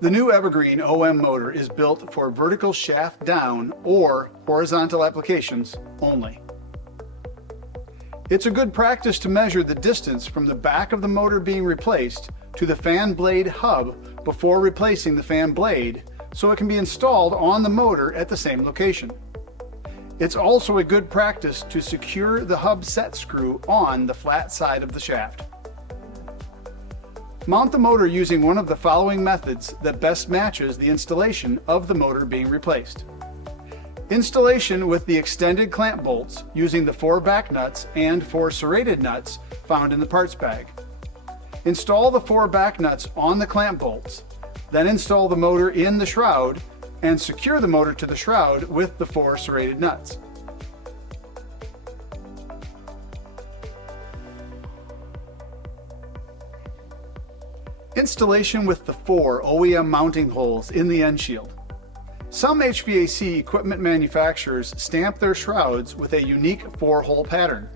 The new Evergreen OM motor is built for vertical shaft down or horizontal applications only. It's a good practice to measure the distance from the back of the motor being replaced to the fan blade hub before replacing the fan blade so it can be installed on the motor at the same location. It's also a good practice to secure the hub set screw on the flat side of the shaft. Mount the motor using one of the following methods that best matches the installation of the motor being replaced. Installation with the extended clamp bolts using the 4 back nuts and 4 serrated nuts found in the parts bag. Install the 4 back nuts on the clamp bolts, then install the motor in the shroud and secure the motor to the shroud with the 4 serrated nuts. Installation with the 4 OEM mounting holes in the end shield. Some HVAC equipment manufacturers stamp their shrouds with a unique 4-hole pattern.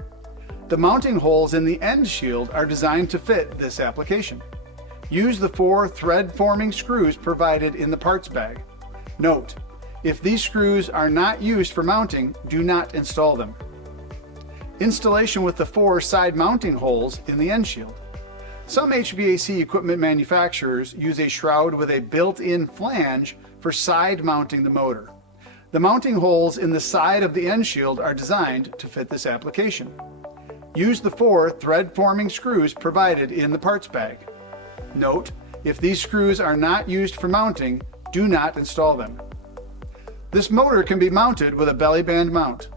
The mounting holes in the end shield are designed to fit this application. Use the 4 thread-forming screws provided in the parts bag. Note: if these screws are not used for mounting, do not install them. Installation with the 4 side mounting holes in the end shield. Some HVAC equipment manufacturers use a shroud with a built-in flange for side mounting the motor. The mounting holes in the side of the end shield are designed to fit this application. Use the 4 thread-forming screws provided in the parts bag. Note: if these screws are not used for mounting, do not install them. This motor can be mounted with a belly band mount.